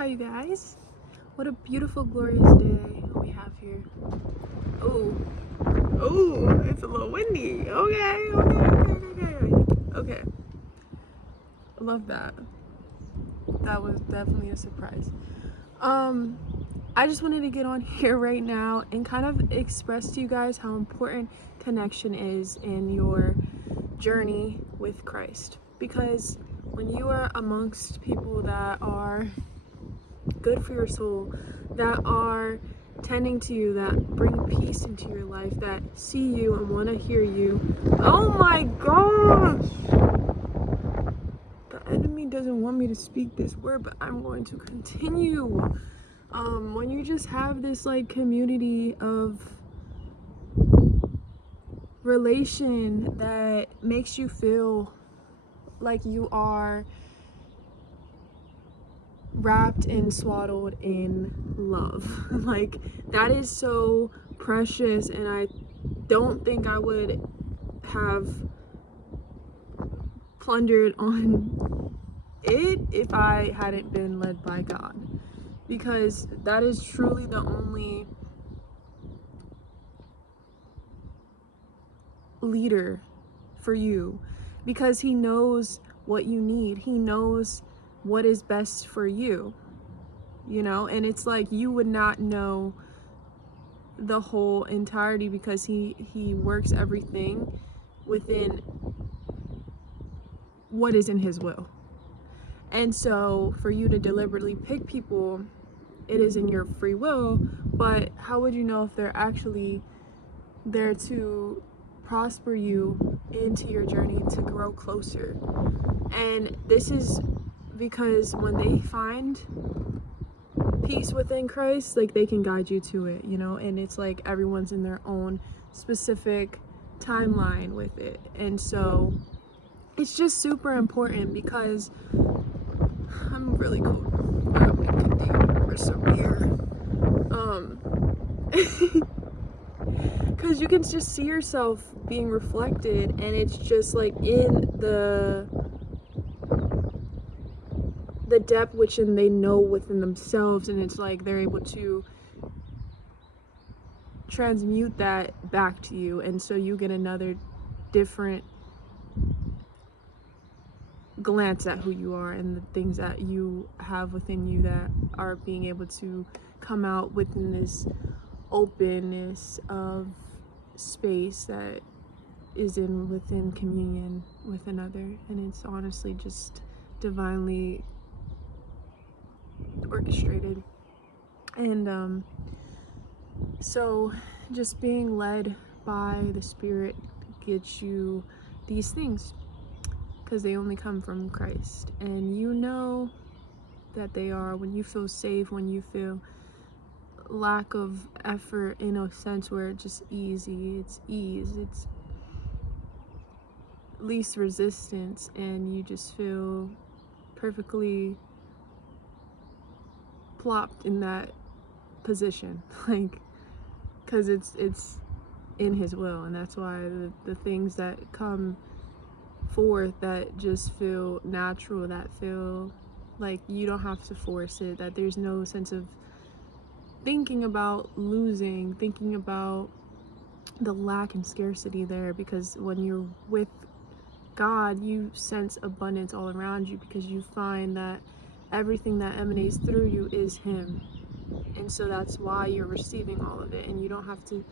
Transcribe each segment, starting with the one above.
Hi you guys. What a beautiful, glorious day we have here. Oh, it's a little windy. Okay. I love that. That was definitely a surprise. I just wanted to get on here right now and kind of express to you guys how important connection is in your journey with Christ. Because when you are amongst people that are good for your soul, that are tending to you, that bring peace into your life, that see you and want to hear you. Oh my gosh! The enemy doesn't want me to speak this word, but I'm going to continue. When you just have this like community of relation that makes you feel like you are wrapped and swaddled in love. Like, that is so precious, and I don't think I would have plundered on it if I hadn't been led by God, because that is truly the only leader for you, because he knows what you need. He knows what is best for you, and it's like you would not know the whole entirety, because he works everything within what is in his will. And so for you to deliberately pick people, it is in your free will, but how would you know if they're actually there to prosper you into your journey to grow closer? And this is because when they find peace within Christ, like, they can guide you to it, and it's like everyone's in their own specific timeline with it. And so it's just super important, because I'm really cold. I'm gonna continue to persevere. Because you can just see yourself being reflected, and it's just like in the depth which they know within themselves, and it's like they're able to transmute that back to you, and so you get another different glance at who you are and the things that you have within you that are being able to come out within this openness of space that is within communion with another. And it's honestly just divinely orchestrated. And so just being led by the Spirit gets you these things, because they only come from Christ. And you know that they are when you feel safe, when you feel lack of effort, in a sense where it's just easy, it's ease, it's least resistance, and you just feel perfectly plopped in that position, like, because it's in his will. And that's why the things that come forth that just feel natural, that feel like you don't have to force it, that there's no sense of thinking about losing, thinking about the lack and scarcity there, because when you're with God, you sense abundance all around you, because you find that everything that emanates through you is him. And so that's why you're receiving all of it, and you don't have to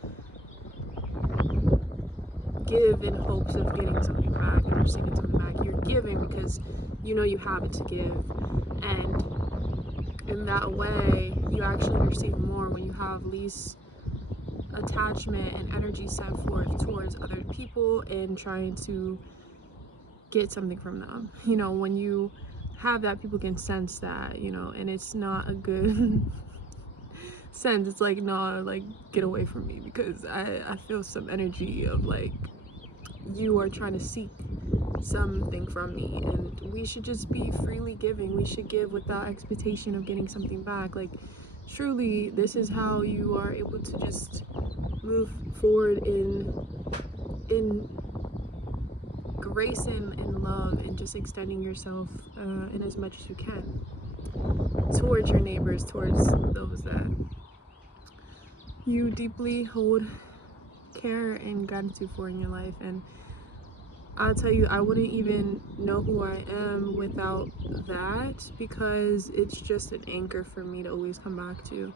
give in hopes of getting something back and receiving something back. You're giving because you know you have it to give, and in that way you actually receive more when you have least attachment and energy set forth towards other people and trying to get something from them. When you have that, people can sense that, and it's not a good sense. It's like, no, like, get away from me, because I feel some energy of like you are trying to seek something from me. And we should just be freely giving. We should give without expectation of getting something back. Like, truly, this is how you are able to just move forward in grace and in love, and just extending yourself in as much as you can. towards your neighbors, towards those that you deeply hold care and gratitude for in your life. And I'll tell you, I wouldn't even know who I am without that, because it's just an anchor for me to always come back to.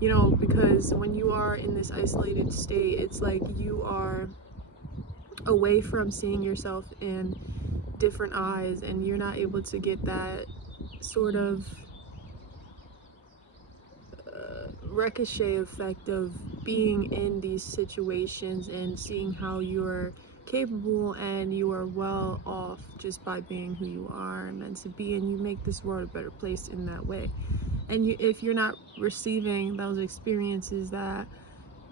You know, because when you are in this isolated state, it's like you are away from seeing yourself in different eyes, and you're not able to get that sort of ricochet effect of being in these situations and seeing how you're capable and you are well off just by being who you are meant to be, and you make this world a better place in that way. And if you're not receiving those experiences that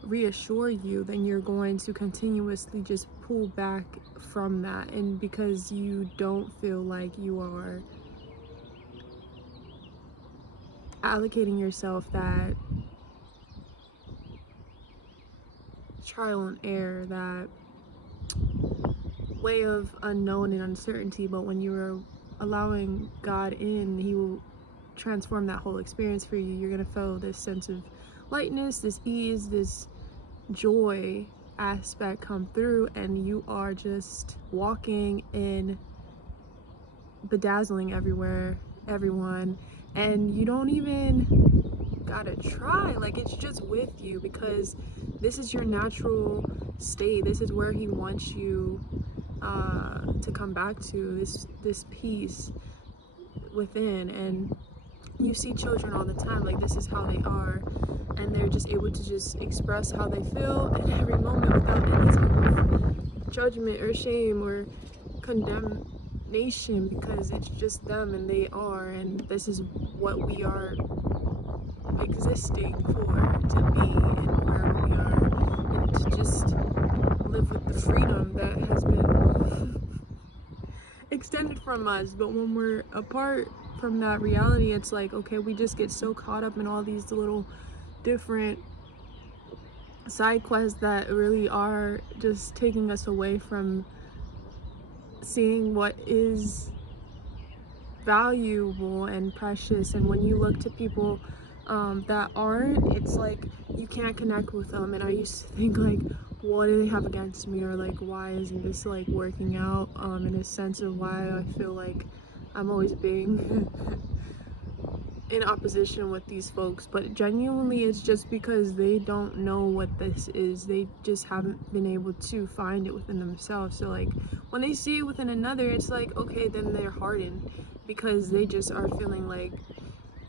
reassure you, then you're going to continuously just pull back from that, and because you don't feel like you are allocating yourself that trial and error, that way of unknown and uncertainty. But when you are allowing God in, He will transform that whole experience for you. You're gonna feel this sense of lightness, this ease, this joy aspect come through, and you are just walking in bedazzling everyone, and you don't even gotta try. Like, it's just with you, because this is your natural state. This is where He wants you to come back to, this peace within. And you see children all the time, like, this is how they are, and they're just able to just express how they feel in every moment without any type of judgment or shame or condemnation, because it's just them and they are, and this is what we are existing for, to be and wherever we are, and to just live with the freedom that has been extended from us. But when we're apart from that reality, it's like, okay, we just get so caught up in all these little different side quests that really are just taking us away from seeing what is valuable and precious. And when you look to people that aren't, it's like you can't connect with them. And I used to think, like, what do they have against me, or like, why isn't this like working out, in a sense of why I feel like I'm always being in opposition with these folks. But genuinely, it's just because they don't know what this is. They just haven't been able to find it within themselves. So like, when they see it within another, it's like, okay, then they're hardened, because they just are feeling like,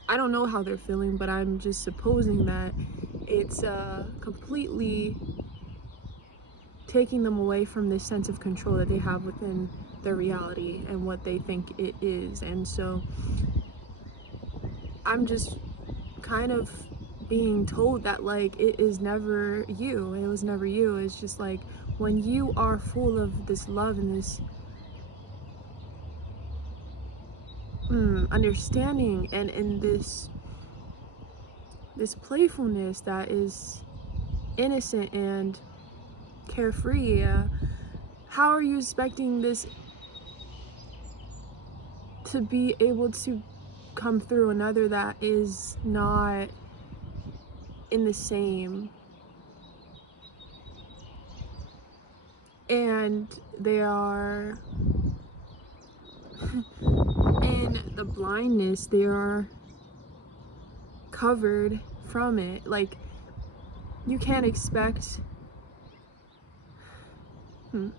I don't know how they're feeling, but I'm just supposing that it's completely taking them away from this sense of control that they have within their reality and what they think it is. And so I'm just kind of being told that, like, it is never you. It was never you. It's just like, when you are full of this love and this understanding, and in this playfulness that is innocent and carefree, how are you expecting this to be able to come through another that is not in the same, and they are in the blindness, they are covered from it? Like, you can't expect you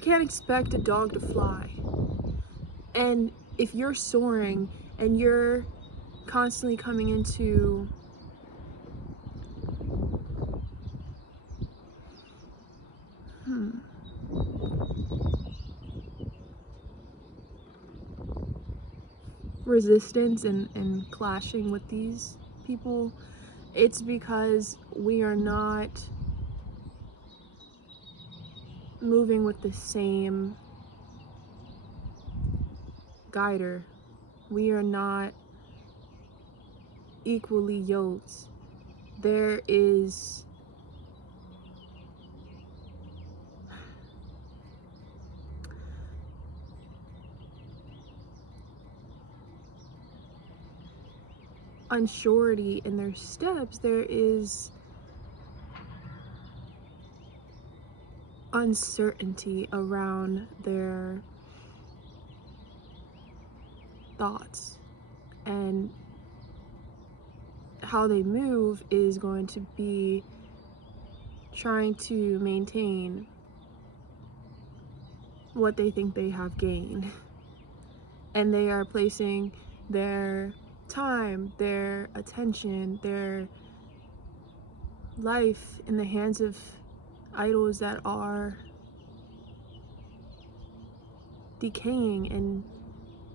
can't expect a dog to fly. And if you're soaring and you're constantly coming into resistance and clashing with these people, it's because we are not moving with the same guider. We are not equally yoked. There is unsurety in their steps, there is uncertainty around their thoughts, and how they move is going to be trying to maintain what they think they have gained. And they are placing their time, their attention, their life in the hands of idols that are decaying and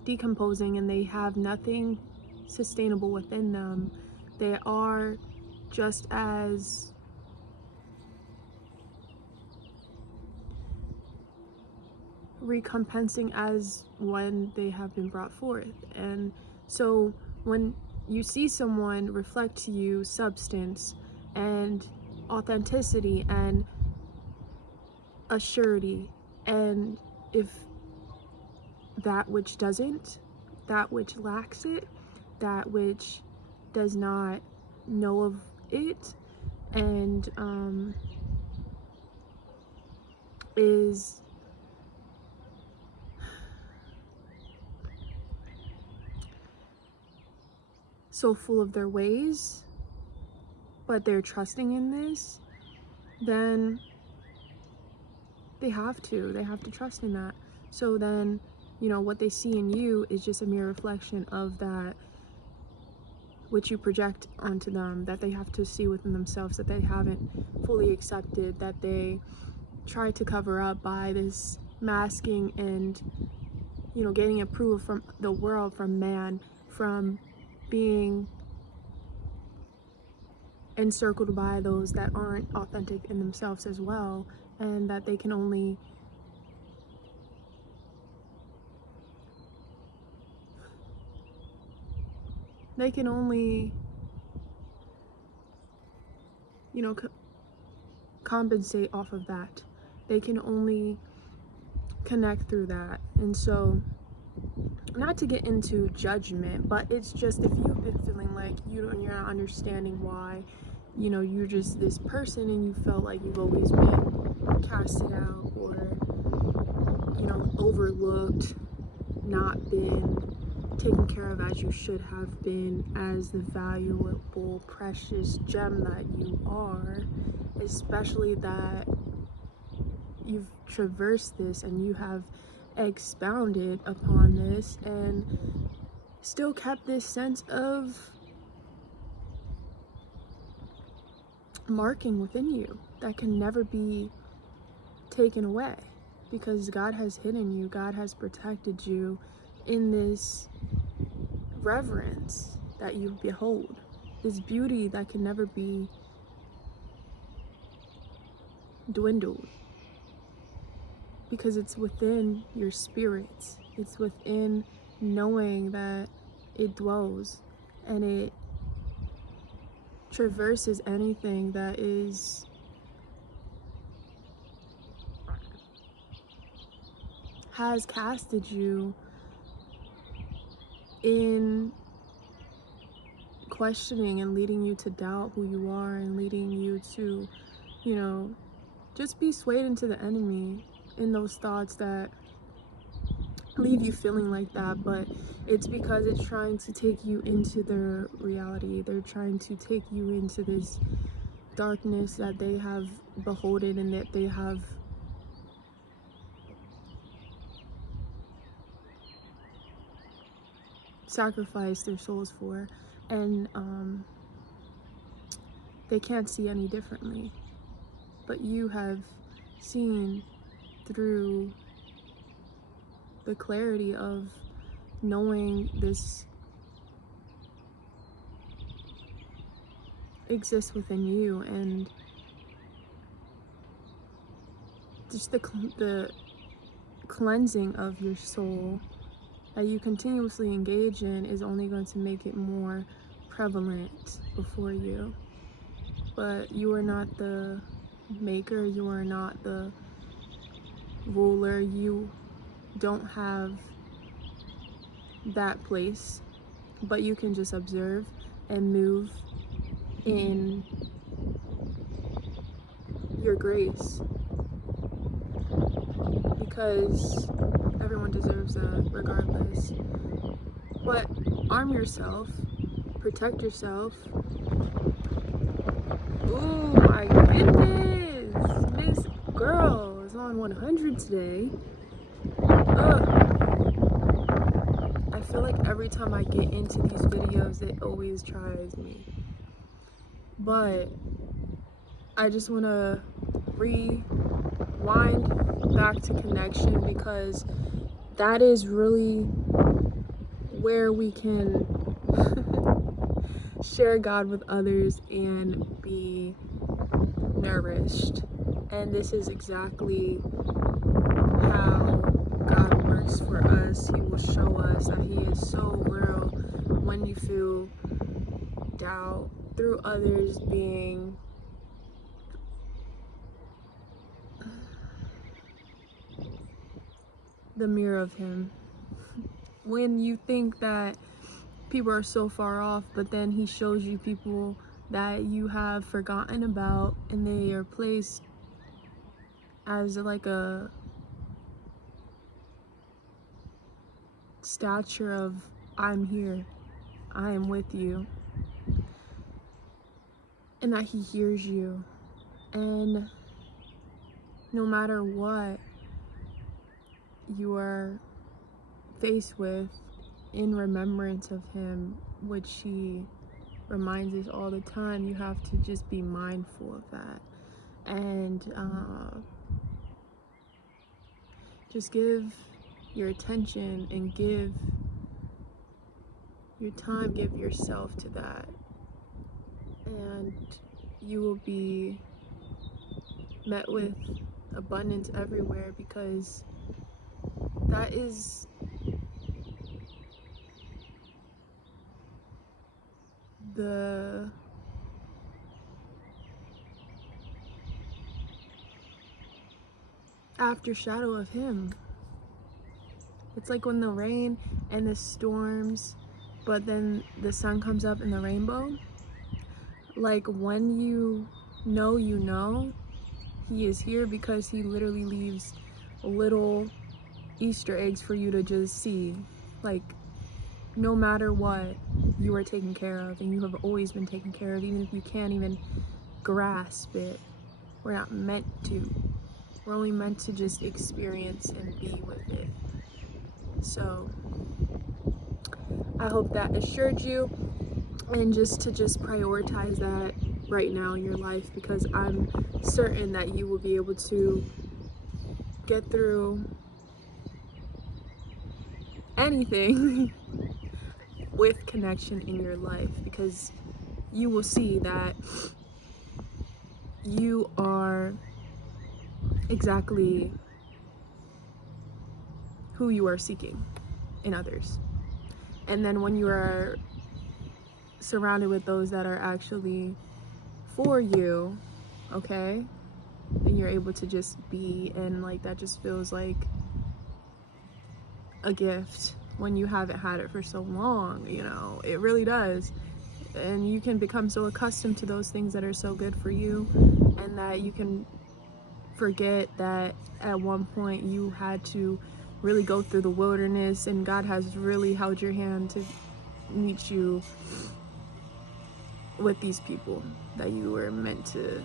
decomposing, and they have nothing sustainable within them. They are just as recompensing as when they have been brought forth. And so when you see someone reflect to you substance and authenticity and a surety, and if that which doesn't, that which lacks it, that which does not know of it, and is so full of their ways, but they're trusting in this, then they have to trust in that. So then, you know, what they see in you is just a mere reflection of that which you project onto them, that they have to see within themselves, that they haven't fully accepted, that they try to cover up by this masking and, you know, getting approval from the world, from man, from being encircled by those that aren't authentic in themselves as well, and that they can only you know, compensate off of that. They can only connect through that. And so, not to get into judgment, but it's just, if you've been feeling like you're not understanding why, you know, you're just this person and you felt like you've always been casted out, or, you know, overlooked, not been taken care of as you should have been, as the valuable, precious gem that you are, especially that you've traversed this and you have expounded upon this and still kept this sense of marking within you that can never be taken away, because God has hidden you, God has protected you in this reverence that you behold, this beauty that can never be dwindled, because it's within your spirits, it's within knowing that it dwells and it traverses anything that has casted you in questioning and leading you to doubt who you are, and leading you to, you know, just be swayed into the enemy in those thoughts that leave you feeling like that. But it's because it's trying to take you into their reality. They're trying to take you into this darkness that they have beholden and that they have sacrificed their souls for, and they can't see any differently. But you have seen through the clarity of knowing this exists within you, and just the cleansing of your soul that you continuously engage in is only going to make it more prevalent before you. But you are not the maker, you are not the ruler, you don't have that place, but you can just observe and move in your grace, because everyone deserves that regardless. But arm yourself, protect yourself. Oh my goodness, Miss Girl is on 100 today. Ugh. I feel like every time I get into these videos, it always tries me. But I just want to rewind back to connection, because that is really where we can share God with others and be nourished. And this is exactly how God works for us. He will show us that He is so real when you feel doubt, through others being the mirror of Him. When you think that people are so far off, but then He shows you people that you have forgotten about, and they are placed as like a stature of, I'm here, I am with you, and that He hears you. And no matter what you are faced with, in remembrance of Him, which He reminds us all the time, you have to just be mindful of that. And just give your attention and give your time, give yourself to that, and you will be met with abundance everywhere, because that is the after shadow of Him. It's like when the rain and the storms, but then the sun comes up in the rainbow. Like when you know, He is here, because He literally leaves little Easter eggs for you to just see. Like, no matter what, you are taken care of, and you have always been taken care of, even if you can't even grasp it. We're not meant to. We're only meant to just experience and be with it. So I hope that assured you, and just to prioritize that right now in your life, because I'm certain that you will be able to get through anything with connection in your life, because you will see that you are exactly who you are seeking in others. And then when you are surrounded with those that are actually for you, okay, and you're able to just be, and like that just feels like a gift when you haven't had it for so long, you know, it really does. And you can become so accustomed to those things that are so good for you, and that you can forget that at one point you had to really go through the wilderness, and God has really held your hand to meet you with these people that you were meant to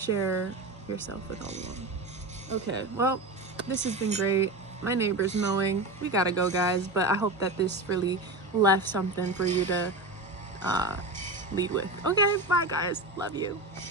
share yourself with all along. Okay, well, this has been great. My neighbor's mowing. We gotta go, guys, but I hope that this really left something for you to lead with. Okay, bye, guys. Love you.